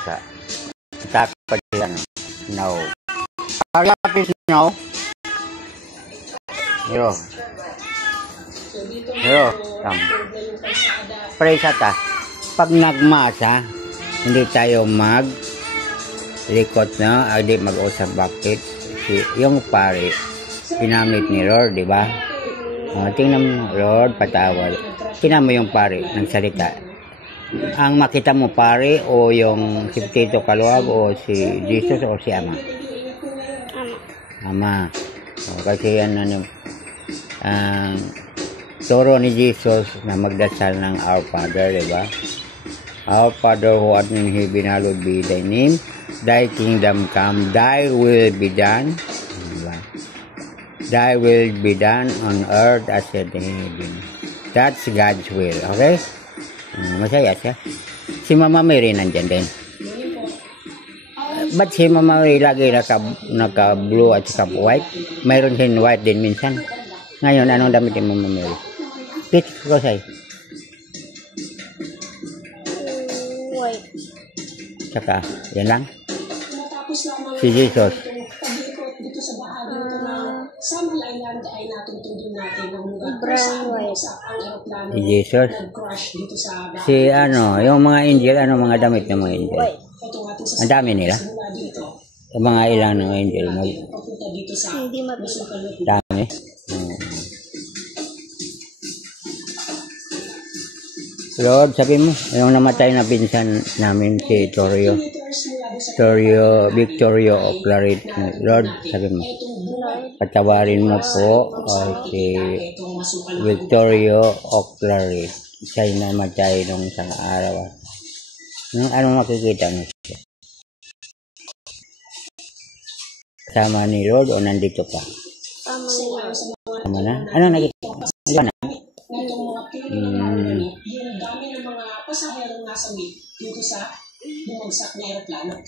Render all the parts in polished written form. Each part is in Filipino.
ka. Takot yan. No. Pagkapit nyo. Yo. Pray ka ta. Pag nagmasa, hindi tayo likot na, hindi mag-usap. Bakit? Yung pare, ginamit ni Lord, di ba? Tingnan mo, Lord, patawad. Tingnan mo yung pare, nagsalita. Ang makita mo pare, o yung si Tito Kaluwag, o si Jesus, o si Ama? Ama. Kasi yan, turo ni Jesus na magdasal ng Our Father, di ba? Our Father who art in heaven, hallowed be thy name. Thy kingdom come, thy will be done. Thy will be done on earth as it is in heaven. That's God's will. Okay? Masaya siya. Si Mama Mary nandyan din. Ba't si Mama Mary lagi naka-blue at saka white? Mayroon din white din minsan. Ngayon, anong damit ni Mama Mary? Pitch ko sa'yo. White. Saka, yan lang. Si Jesus. Brown white. Si Jesus. Si yung mga angel, mga damit ng mga angel? Ang dami nila. Yung mga ilang ng angel. Hindi mabilang. Dami. Lord, sabi mo, yung namatay na pinsan namin si Victorio Oclarit. Lord, sabi mo, patawarin mo po si Victorio Oclarit. Siya'y namatay nung isang araw. Anong makikita mo siya? Kasama ni Lord o nandito pa? Kasama na? Ano nakikita? Iba na? Yung dami ng mga pasaherong nasa dito sa bumagsak na aeroplano.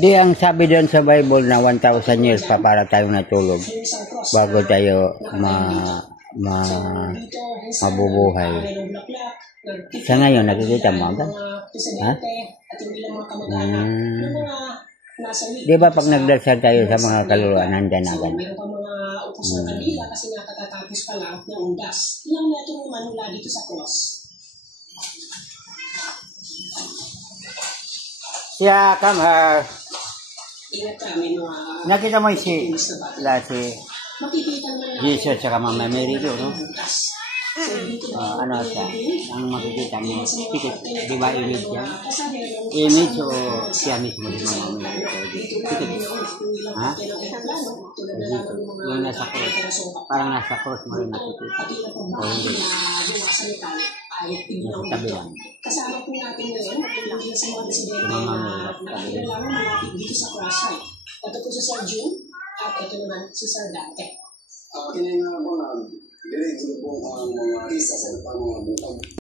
Di ang sabi doon sa Bible na 1,000 years pa para tayong natulog bago tayo mabubuhay. Sa ngayon, nakikita mo ba? Ha? Di ba pag nagdasal tayo sa mga kaluluwa, nandyan agad? Upos na kanila kasi nakatatapos pa lang ng undas. Ilang metro naman mula dito sa cross. Yeah, come here. Ingat kami mga... Nakita mo si makikita naman Jesus at Mama Mary doon, no? Ano siya? Ang makikita mo, di ba image yan? Image o siya mismo di Mama Mary? Ha? Yung nasa cross. Parang nasa cross mo rin nakikita. O hindi. Nasa tabi lang. Kasama po natin ngayon, nakulaki sa mga residente na nakilala malapit dito sa cross-site. Ito po si Sir June at ito naman si Sir Dante. Tinignan ko na, direct po ang mga isa sa mga bukag.